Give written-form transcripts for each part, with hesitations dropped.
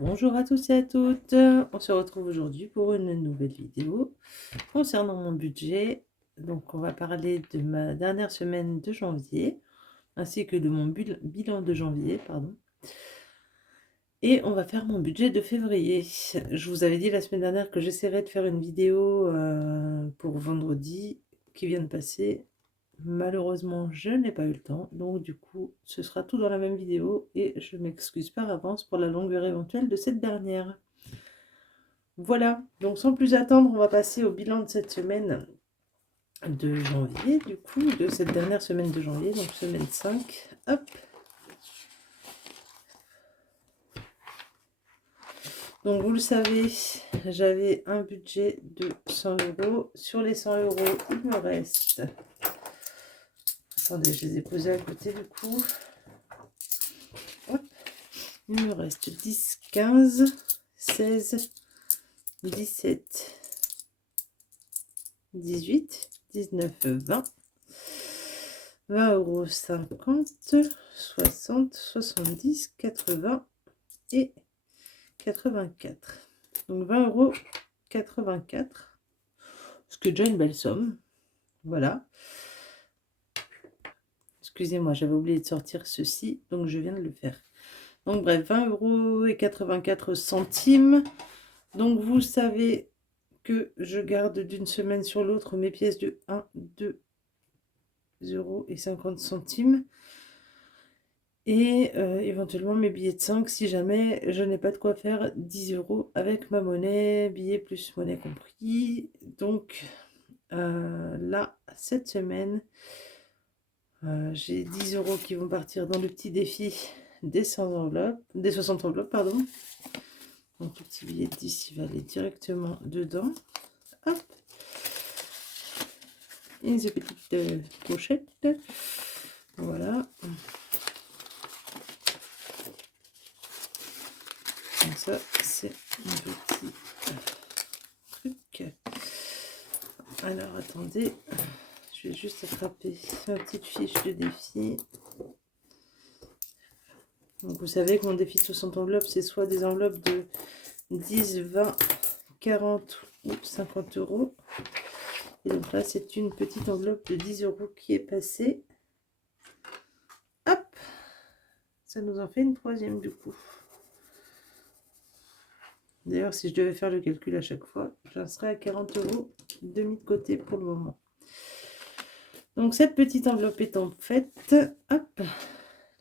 Bonjour à tous et à toutes, on se retrouve aujourd'hui pour une nouvelle vidéo concernant mon budget. Donc on va parler de ma dernière semaine de janvier ainsi que de mon bilan de janvier, pardon. Et on va faire mon budget de février. Je vous avais dit la semaine dernière que j'essaierais de faire une vidéo pour vendredi qui vient de passer. Malheureusement, je n'ai pas eu le temps, donc du coup, ce sera tout dans la même vidéo et je m'excuse par avance pour la longueur éventuelle de cette dernière. Voilà, donc sans plus attendre, on va passer au bilan de cette semaine de janvier, du coup, de cette dernière semaine de janvier, donc semaine 5. Hop. Donc vous le savez, j'avais un budget de 100 euros. Sur les 100 euros, il me reste... Attendez, je les ai posés à côté du coup. Hop. Il me reste 10, 15, 16, 17, 18, 19, 20. 20 euros, 50, 60, 70, 80 et 84. Donc 20 euros, 84. Ce qui est déjà une belle somme. Voilà. Excusez-moi, j'avais oublié de sortir ceci, donc je viens de le faire. Donc bref, 20 euros et 84 centimes. Donc vous savez que je garde d'une semaine sur l'autre mes pièces de 1, 2 euros et 50 centimes. Et éventuellement mes billets de 5 si jamais je n'ai pas de quoi faire 10 euros avec ma monnaie, billets plus monnaie compris. Donc là, cette semaine, j'ai 10 euros qui vont partir dans le petit défi des 100 enveloppes, des 60 enveloppes, pardon. Donc le petit billet de 10, il va aller directement dedans. Hop. Et ces petites pochettes. Voilà. Donc ça, c'est un petit truc. Alors, attendez. Je vais juste attraper ma petite fiche de défi. Donc, vous savez que mon défi de 60 enveloppes, c'est soit des enveloppes de 10, 20, 40 ou 50 euros. Et donc là, c'est une petite enveloppe de 10 euros qui est passée. Hop! Ça nous en fait une troisième du coup. D'ailleurs, si je devais faire le calcul à chaque fois, j'en serais à 40 euros de mis de côté pour le moment. Donc, cette petite enveloppe étant faite, hop,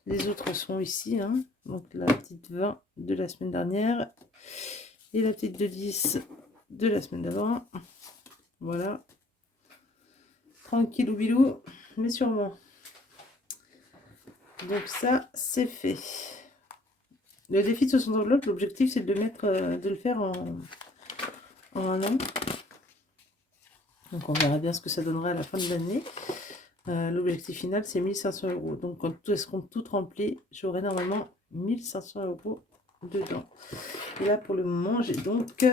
les autres sont ici. Hein. Donc, la petite 20 de la semaine dernière et la petite de 10 de la semaine d'avant. Voilà. Tranquillou bilou, mais sûrement. Donc, ça, c'est fait. Le défi de 60 enveloppes, l'objectif, c'est de le faire en un an. Donc, on verra bien ce que ça donnera à la fin de l'année. L'objectif final, c'est 1500 euros. Donc, quand elles seront toutes remplies, j'aurai normalement 1500 euros dedans. Et là, pour le moment, j'ai donc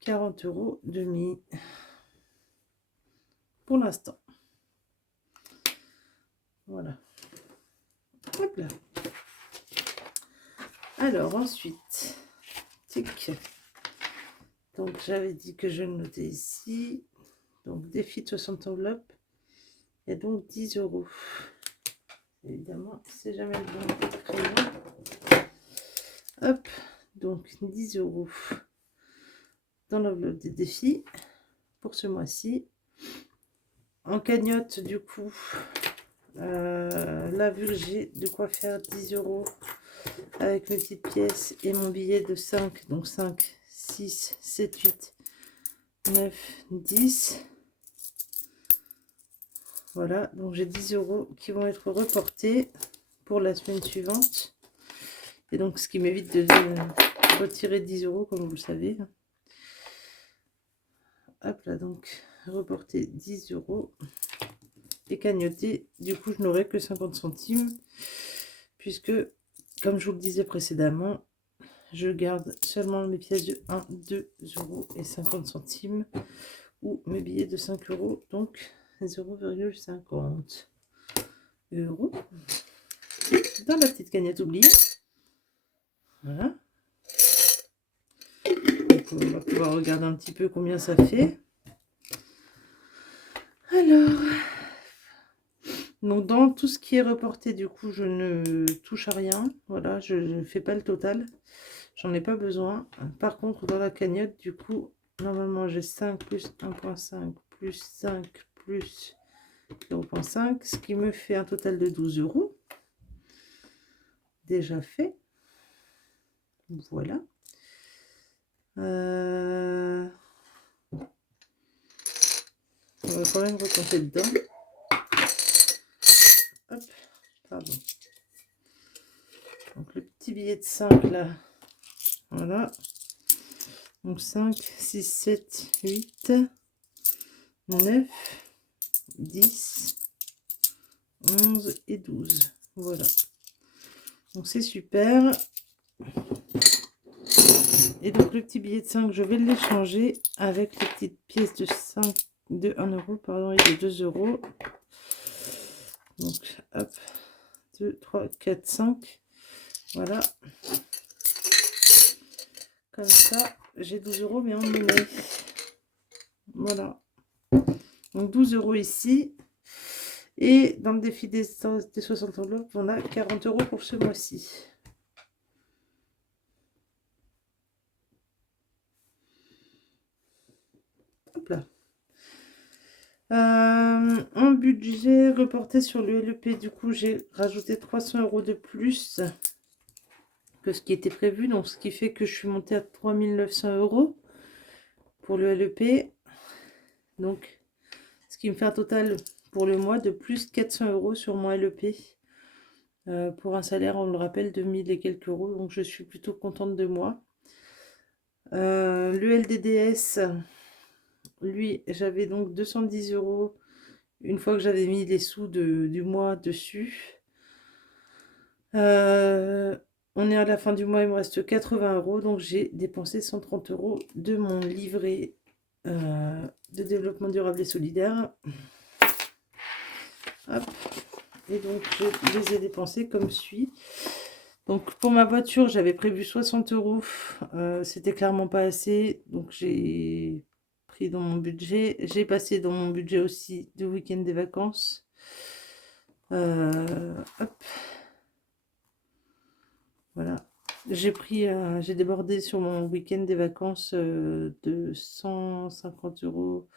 40 euros de mis pour l'instant. Voilà. Hop là. Alors, ensuite, tic. Donc, j'avais dit que je le notais ici. Donc, défi de 60 enveloppes. Et donc, 10 euros. Évidemment, c'est jamais le bon crayon. Hop. Donc, 10 euros dans l'enveloppe des défis pour ce mois-ci. En cagnotte, du coup, là, vu que j'ai de quoi faire 10 euros avec mes petites pièces et mon billet de 5, donc 5, 6, 7, 8, 9, 10. Voilà, donc j'ai 10 euros qui vont être reportés pour la semaine suivante. Et donc, ce qui m'évite de retirer 10 euros, comme vous le savez. Hop là, donc, reporter 10 euros et cagnoter. Du coup, je n'aurai que 50 centimes, puisque, comme je vous le disais précédemment, je garde seulement mes pièces de 1, 2 euros et 50 centimes ou mes billets de 5 euros, donc 0,50 euros dans la petite cagnotte oubliée. Voilà. Donc, on va pouvoir regarder un petit peu combien ça fait. Alors, donc dans tout ce qui est reporté, du coup, je ne touche à rien. Voilà, je ne fais pas le total. J'en ai pas besoin. Par contre, dans la cagnotte, du coup, normalement, j'ai 5 plus 1,5 plus 5 plus 0,5, ce qui me fait un total de 12 euros. Déjà fait. Voilà. On va quand même recompter dedans. Hop, pardon. Donc le petit billet de 5 là. Voilà. Donc 5, 6, 7, 8, 9, 10, 11 et 12. Voilà. Donc c'est super. Et donc le petit billet de 5, je vais l'échanger avec les petites pièces de 5, de 1 euro, pardon, et de 2 euros. Donc hop, 2, 3, 4, 5. Voilà. Comme ça, j'ai 12 euros, mais en monnaie. Voilà. Donc 12 euros ici. Et dans le défi des 60 enveloppes, on a 40 euros pour ce mois-ci. Hop là. En budget reporté sur le LEP, du coup, j'ai rajouté 300 euros de plus que ce qui était prévu. Donc, ce qui fait que je suis montée à 3 900 euros pour le LEP. Donc, ce qui me fait un total pour le mois de plus 400 euros sur mon LEP. Pour un salaire, on le rappelle, de 1000 et quelques euros. Donc, je suis plutôt contente de moi. Le LDDS, lui, j'avais donc 210 euros une fois que j'avais mis les sous du mois dessus. On est à la fin du mois, il me reste 80 euros. Donc, j'ai dépensé 130 euros de mon livret de développement durable et solidaire. Hop. Et donc, je les ai dépensés comme suit. Donc, pour ma voiture, j'avais prévu 60 euros. C'était clairement pas assez. Donc, j'ai pris dans mon budget. J'ai passé dans mon budget aussi du week-end des vacances. Hop. Voilà. J'ai débordé sur mon week-end des vacances de 150 euros.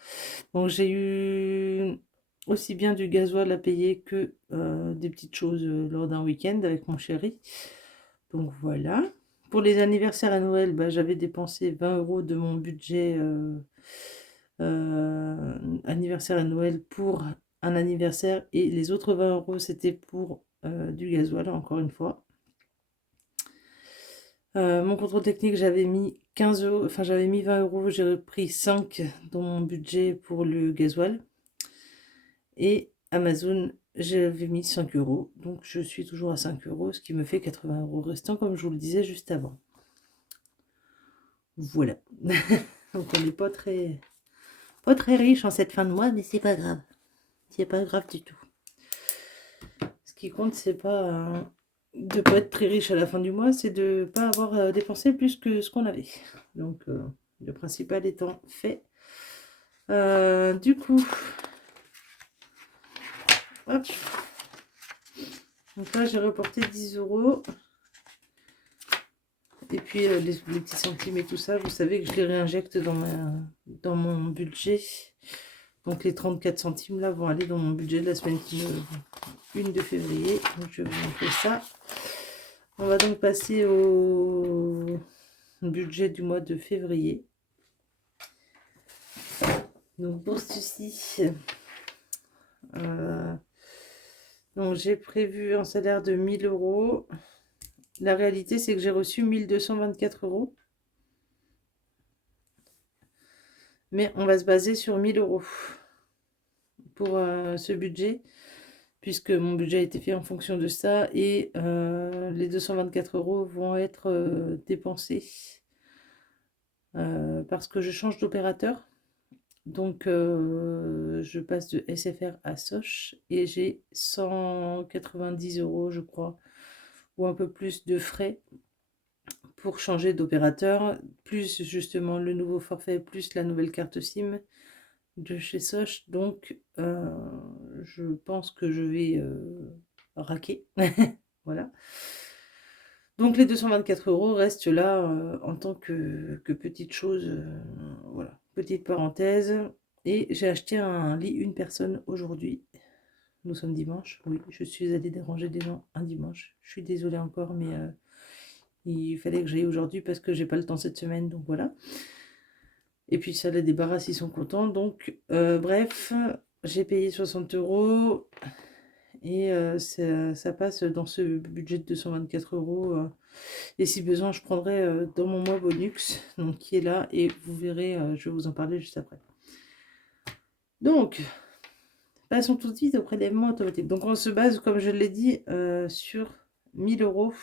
Donc, j'ai eu aussi bien du gasoil à payer que des petites choses lors d'un week-end avec mon chéri. Donc voilà. Pour les anniversaires à Noël, bah, j'avais dépensé 20 euros de mon budget anniversaire à Noël pour un anniversaire. Et les autres 20 euros, c'était pour du gasoil, encore une fois. Mon contrôle technique, j'avais mis 15 euros, enfin j'avais mis 20 euros, j'ai repris 5 dans mon budget pour le gasoil. Et Amazon, j'avais mis 5 euros. Donc je suis toujours à 5 euros, ce qui me fait 80 euros restants, comme je vous le disais juste avant. Voilà. Donc on n'est pas très riche en cette fin de mois, mais c'est pas grave. C'est pas grave du tout. Ce qui compte, c'est pas de pas être très riche à la fin du mois, c'est de pas avoir dépensé plus que ce qu'on avait. Donc le principal étant fait. Du coup, hop. Donc là, j'ai reporté 10 euros. Et puis les petits centimes et tout ça, vous savez que je les réinjecte dans mon budget. Donc les 34 centimes là vont aller dans mon budget de la semaine 1 de février. Donc je vais vous montrer ça. On va donc passer au budget du mois de février. Donc pour ceci, donc j'ai prévu un salaire de 1000 euros. La réalité, c'est que j'ai reçu 1224 euros. Mais on va se baser sur 1000 euros pour ce budget, puisque mon budget a été fait en fonction de ça. Et les 224 euros vont être dépensés parce que je change d'opérateur. Donc, je passe de SFR à Soch et j'ai 190 euros, je crois, ou un peu plus de frais pour changer d'opérateur, plus justement le nouveau forfait, plus la nouvelle carte SIM de chez Sosh. Donc, je pense que je vais raquer. Voilà. Donc, les 224 € restent là en tant que petite chose. Voilà, petite parenthèse. Et j'ai acheté un lit une personne aujourd'hui. Nous sommes dimanche. Oui, je suis allée déranger des gens un dimanche. Je suis désolée encore, mais il fallait que j'aille aujourd'hui parce que j'ai pas le temps cette semaine. Donc voilà. Et puis ça les débarrasse, ils sont contents. Donc bref, j'ai payé 60 € et ça passe dans ce budget de 224 €. Et si besoin, je prendrai dans mon mois bonus, donc qui est là, et vous verrez, je vais vous en parler juste après. Donc, passons tout de suite au prélèvement automatique. Donc on se base, comme je l'ai dit, sur 1000 €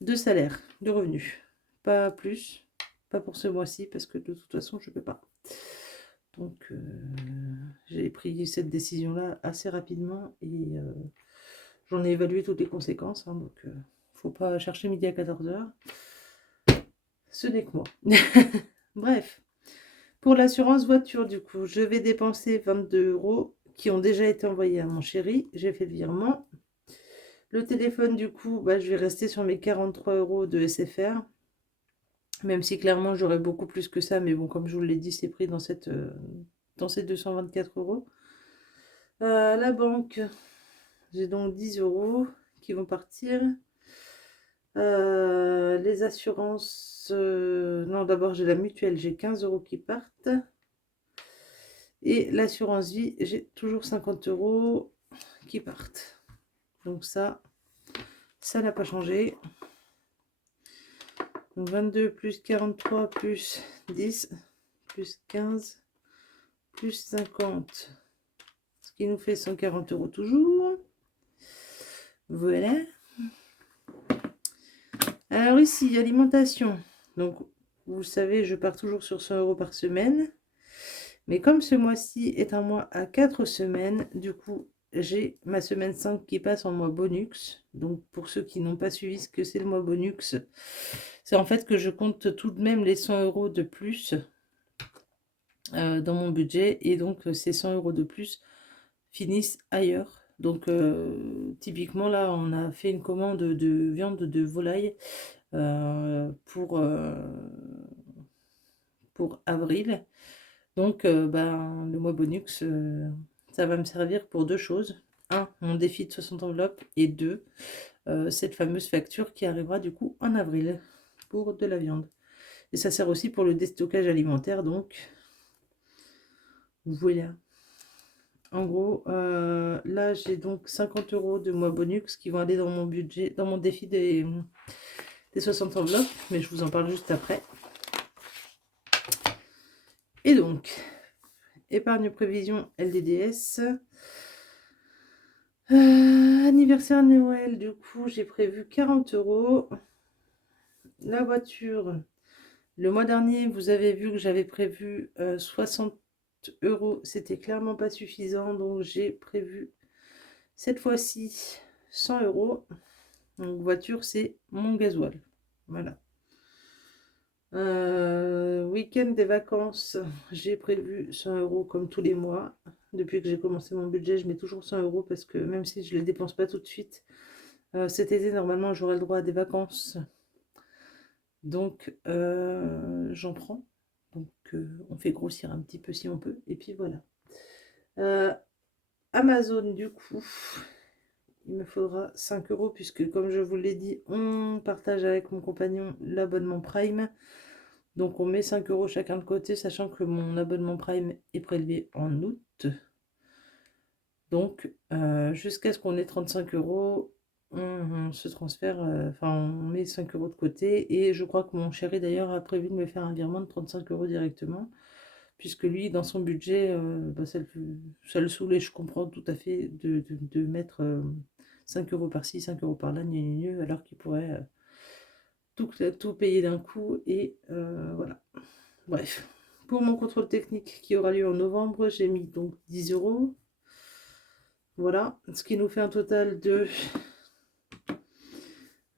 de salaire, de revenus. Pas plus, pas pour ce mois-ci, parce que de toute façon, je ne peux pas. Donc, j'ai pris cette décision-là assez rapidement et j'en ai évalué toutes les conséquences. Hein, donc, il ne faut pas chercher midi à 14 h. Ce n'est que moi. Bref, pour l'assurance voiture, du coup, je vais dépenser 22 € qui ont déjà été envoyés à mon chéri. J'ai fait le virement. Le téléphone, du coup, bah, je vais rester sur mes 43 € de SFR. Même si clairement j'aurais beaucoup plus que ça, mais bon, comme je vous l'ai dit, c'est pris dans ces 224 €. La banque, j'ai donc 10 € qui vont partir. Les assurances, non, d'abord j'ai la mutuelle, j'ai 15 € qui partent. Et l'assurance vie, j'ai toujours 50 € qui partent. Donc ça n'a pas changé. Donc 22 plus 43 plus 10 plus 15 plus 50. Ce qui nous fait 140 € toujours. Voilà. Alors ici, alimentation. Donc, vous le savez, je pars toujours sur 100 € par semaine. Mais comme ce mois-ci est un mois à 4 semaines, du coup, j'ai ma semaine 5 qui passe en mois bonus. Donc, pour ceux qui n'ont pas suivi ce que c'est le mois bonus, c'est en fait que je compte tout de même les 100 € de plus dans mon budget. Et donc, ces 100 € de plus finissent ailleurs. Donc, typiquement, là, on a fait une commande de viande de volaille pour avril. Donc, ben, le mois bonus, ça va me servir pour deux choses. Un, mon défi de 60 enveloppes. Et deux, cette fameuse facture qui arrivera du coup en avril pour de la viande. Et ça sert aussi pour le déstockage alimentaire. Donc, voilà. En gros, là, j'ai donc 50 € de mois bonus qui vont aller dans mon budget, dans mon défi des 60 enveloppes. Mais je vous en parle juste après. Et donc, épargne prévision LDDS. Anniversaire Noël, du coup, j'ai prévu 40 €. La voiture, le mois dernier, vous avez vu que j'avais prévu 60 €. C'était clairement pas suffisant, donc j'ai prévu cette fois-ci 100 €. Donc, voiture, c'est mon gasoil. Voilà. Week-end des vacances, j'ai prévu 100 € comme tous les mois. Depuis que j'ai commencé mon budget, je mets toujours 100 € parce que même si je ne les dépense pas tout de suite, cet été, normalement, j'aurai le droit à des vacances. Donc, j'en prends. Donc, on fait grossir un petit peu si on peut. Et puis voilà. Amazon, du coup, il me faudra 5 € puisque, comme je vous l'ai dit, on partage avec mon compagnon l'abonnement Prime. Donc, on met 5 € chacun de côté, sachant que mon abonnement Prime est prélevé en août. Donc, jusqu'à ce qu'on ait 35 €, on se transfère, enfin, on met 5 € de côté. Et je crois que mon chéri, d'ailleurs, a prévu de me faire un virement de 35 € directement. Puisque lui, dans son budget, bah, ça le saoulait, je comprends tout à fait, de mettre 5 € par-ci, 5 € par-là, alors qu'il pourrait tout payer d'un coup. Et voilà. Bref. Pour mon contrôle technique qui aura lieu en novembre, j'ai mis donc 10 €. Voilà. Ce qui nous fait un total de...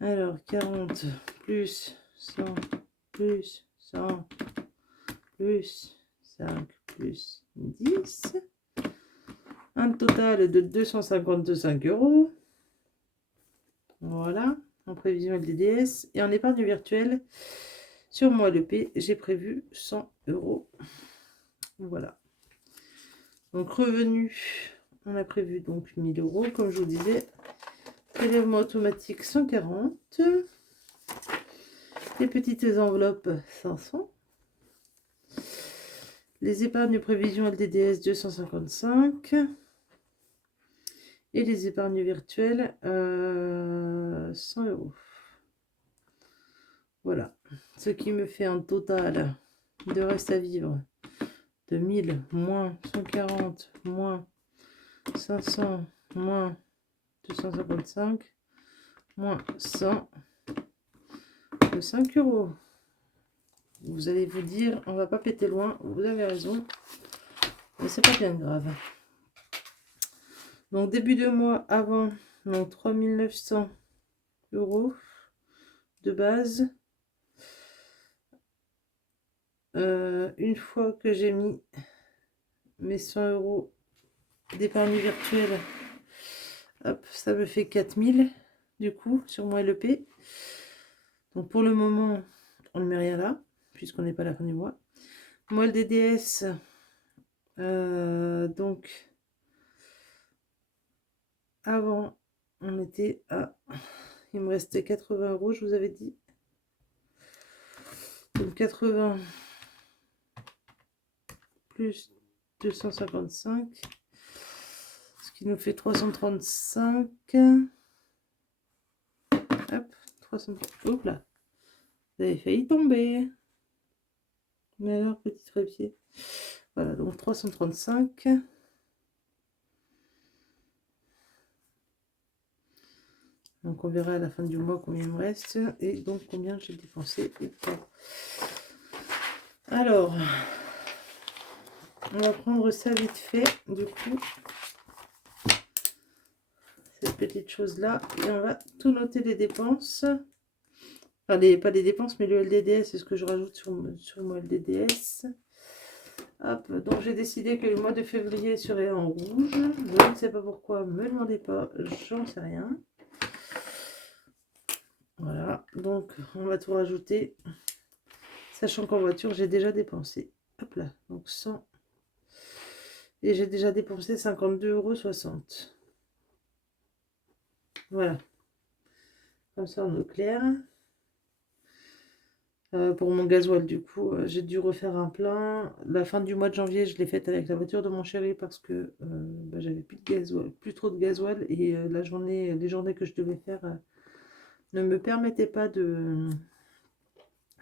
Alors, 40 plus 100, plus 100, plus 5, plus 10. Un total de 255 €. Voilà, en prévision LDDS. Et en épargne virtuelle, sur moi le P, j'ai prévu 100 €. Voilà. Donc revenu, on a prévu donc 1000 €, comme je vous disais. Prélèvement automatique 140. Les petites enveloppes 500. Les épargnes prévision LDDS 255. Et les épargnes virtuelles 100 €. Voilà. Ce qui me fait un total de reste à vivre de 1000 moins 140 moins 500 moins 255 moins 100 de 5 €. Vous allez vous dire, on va pas péter loin, vous avez raison, mais c'est pas bien grave. Donc début de mois avant, donc 3900 € de base. Une fois que j'ai mis mes 100 € d'épargne virtuelle, hop, ça me fait 4000 du coup sur mon LEP. Donc pour le moment, on ne met rien là, puisqu'on n'est pas à la fin du mois. Moi, le DDS, donc avant, on était à... Il me restait 80 €, je vous avais dit. Donc 80 plus 255, ce qui nous fait 335. Hop, 335. Hop là, vous avez failli tomber. Mais alors, petit trépied. Voilà, donc 335. Donc on verra à la fin du mois combien il me reste et donc combien j'ai dépensé ou pas. Alors, on va prendre ça vite fait, du coup, cette petite chose là, et on va tout noter les dépenses. Enfin, pas les dépenses, mais le LDDS, c'est ce que je rajoute sur mon LDDS. Hop, donc j'ai décidé que le mois de février serait en rouge. Je ne sais pas pourquoi, me demandez pas, j'en sais rien. Voilà, donc on va tout rajouter, sachant qu'en voiture j'ai déjà dépensé, hop là, donc 100, et j'ai déjà dépensé 52,60 €. Voilà, comme ça on est clair. Pour mon gasoil, du coup, j'ai dû refaire un plein. La fin du mois de janvier, je l'ai faite avec la voiture de mon chéri parce que j'avais plus de gasoil, plus trop de gasoil, et les journées que je devais faire ne me permettaient pas de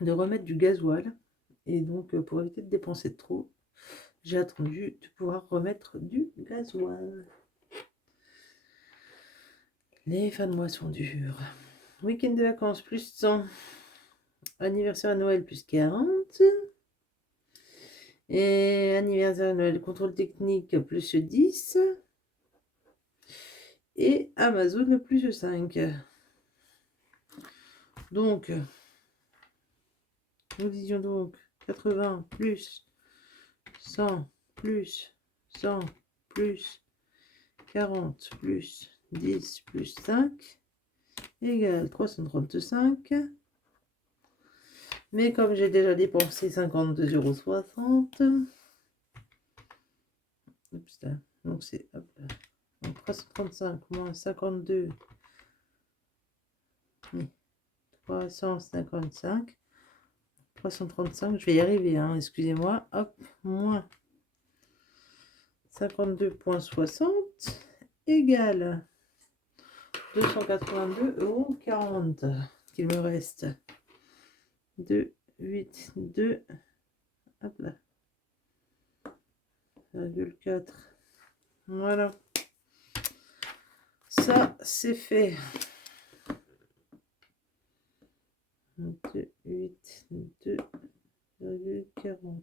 remettre du gasoil. Et donc, pour éviter de dépenser trop, j'ai attendu de pouvoir remettre du gasoil. Les fins de mois sont durs. Week-end de vacances plus 100. Anniversaire à Noël plus 40. Et anniversaire à Noël contrôle technique plus 10. Et Amazon plus 5. Donc, nous disions donc 80 plus 100 plus 100 plus 40 plus 10 plus 5 égale 335. Mais comme j'ai déjà dépensé 52,60 €, donc c'est 335 moins 52, 355, 335, je vais y arriver, hein, excusez-moi, hop, moins 52,60 égale 282,40 € qu'il me reste. 2, 8, 2, hop là, 1,4. Voilà. Ça, c'est fait. 2, 8, 2,40.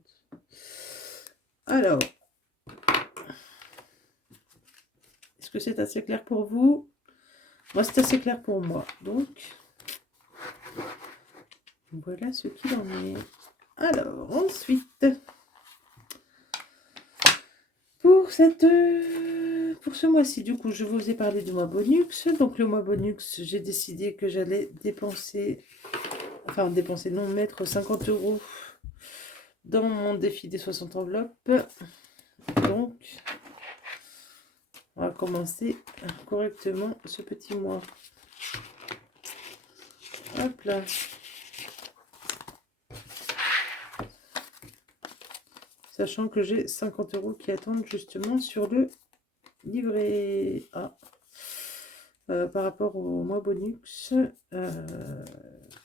Alors, est-ce que c'est assez clair pour vous? Moi, c'est assez clair pour moi. Donc, Voilà ce qu'il en est. Alors, ensuite, pour ce mois-ci, du coup, je vous ai parlé du mois bonus. Donc, le mois bonus, j'ai décidé que j'allais dépenser, non, mettre 50 € dans mon défi des 60 enveloppes. Donc, on va commencer correctement ce petit mois. Hop là. Sachant que j'ai 50 € qui attendent justement sur le livret A. Par rapport au mois bonus.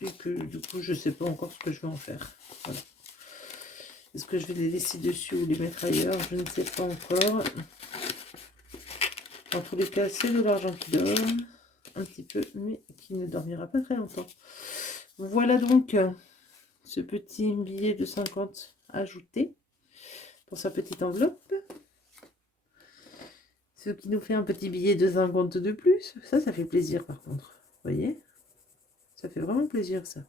Et que du coup, je ne sais pas encore ce que je vais en faire. Voilà. Est-ce que je vais les laisser dessus ou les mettre ailleurs? Je ne sais pas encore. En tous les cas, c'est de l'argent qui dort. Un petit peu, mais qui ne dormira pas très longtemps. Voilà donc ce petit billet de 50 ajouté pour sa petite enveloppe. Ce qui nous fait un petit billet de 50 de plus. Ça fait plaisir par contre. Vous voyez? Ça fait vraiment plaisir ça.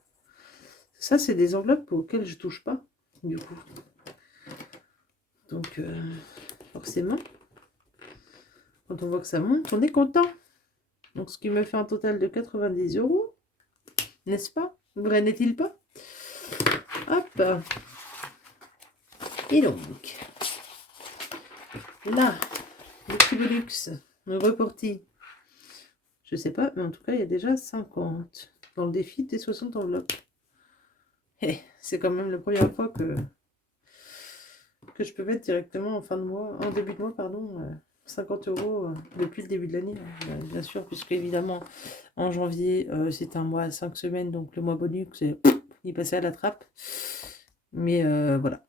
Ça, c'est des enveloppes auxquelles je touche pas, du coup. Donc, forcément, quand on voit que ça monte, on est content. Donc, ce qui me fait un total de 90 €, n'est-ce pas? Vrai n'est-il pas? Hop. Et donc, là, le petit luxe, le reporti. Je sais pas, mais en tout cas, il y a déjà 50 dans le défi des 60 enveloppes. Et c'est quand même la première fois que je peux mettre directement en début de mois, pardon, 50 € depuis le début de l'année, bien sûr, puisque évidemment en janvier c'est un mois à 5 semaines, donc le mois bonus il passait à la trappe. Mais voilà,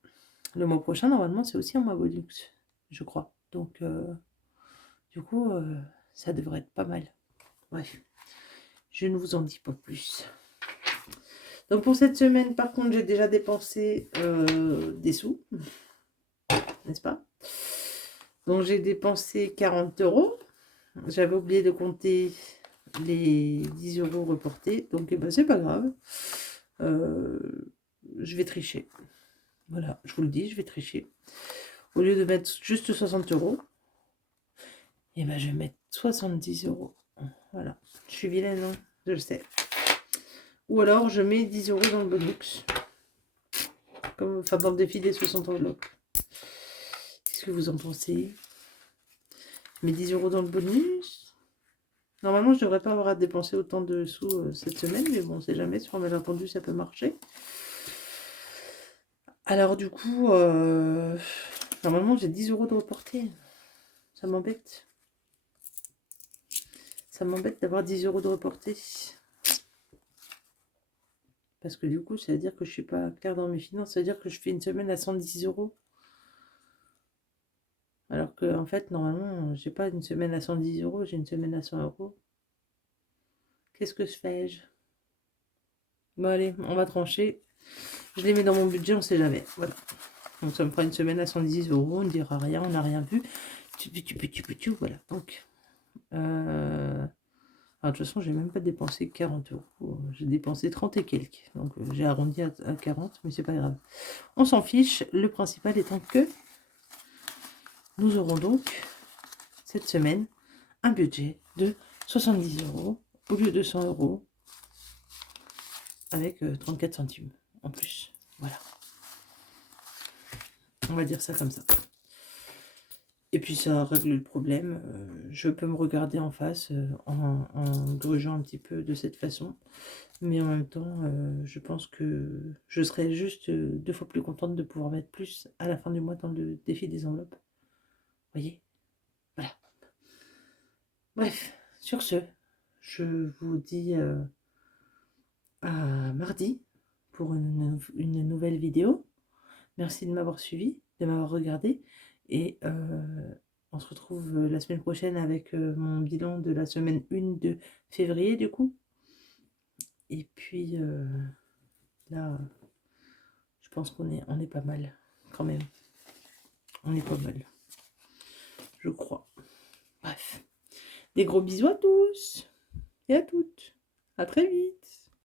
le mois prochain normalement c'est aussi un mois bonus, je crois. Donc du coup ça devrait être pas mal. Bref, je ne vous en dis pas plus. Donc pour cette semaine par contre j'ai déjà dépensé des sous, n'est-ce pas? Donc j'ai dépensé 40 €. J'avais oublié de compter les 10 € reportés. Donc eh ben, c'est pas grave. Je vais tricher. Voilà, je vous le dis, je vais tricher. Au lieu de mettre juste 60 €, et ben, je vais mettre 70 €. Voilà. Je suis vilaine, non? Je le sais. Ou alors je mets 10 € dans le bonus. Enfin, dans le défi des 60 enveloppes. Qu'est-ce que vous en pensez? Je mets 10 € dans le bonus. Normalement, je ne devrais pas avoir à dépenser autant de sous cette semaine, mais bon, on ne sait jamais. Sur un malentendu, ça peut marcher. Alors, du coup, normalement, j'ai 10 € de reporté. Ça m'embête. Ça m'embête d'avoir 10 € de reporté. Parce que du coup, ça veut dire que je ne suis pas claire dans mes finances. Ça veut dire que je fais une semaine à 110 €. Alors que, en fait, normalement, j'ai pas une semaine à 110 €, j'ai une semaine à 100 €. Qu'est-ce que je fais-je? Bon, allez, on va trancher. Je les mets dans mon budget, on sait jamais. Voilà. Donc, ça me fera une semaine à 110 €. On ne dira rien, on n'a rien vu. Voilà. Donc, alors, de toute façon, j'ai même pas dépensé 40 €. J'ai dépensé 30 et quelques. Donc, j'ai arrondi à 40, mais c'est pas grave. On s'en fiche. Le principal étant que nous aurons donc cette semaine un budget de 70 € au lieu de 100 € avec 34 centimes en plus. Voilà. On va dire ça comme ça. Et puis ça règle le problème. Je peux me regarder en face en grugeant un petit peu de cette façon. Mais en même temps, je pense que je serais juste 2 fois plus contente de pouvoir mettre plus à la fin du mois dans le défi des enveloppes. Vous voyez? Voilà. Bref, sur ce, je vous dis à mardi pour une nouvelle vidéo. Merci de m'avoir suivi, de m'avoir regardé. Et on se retrouve la semaine prochaine avec mon bilan de la semaine 1 de février du coup. Et puis là, je pense qu'on est pas mal quand même. On est pas mal, je crois. Bref, des gros bisous à tous et à toutes. À très vite.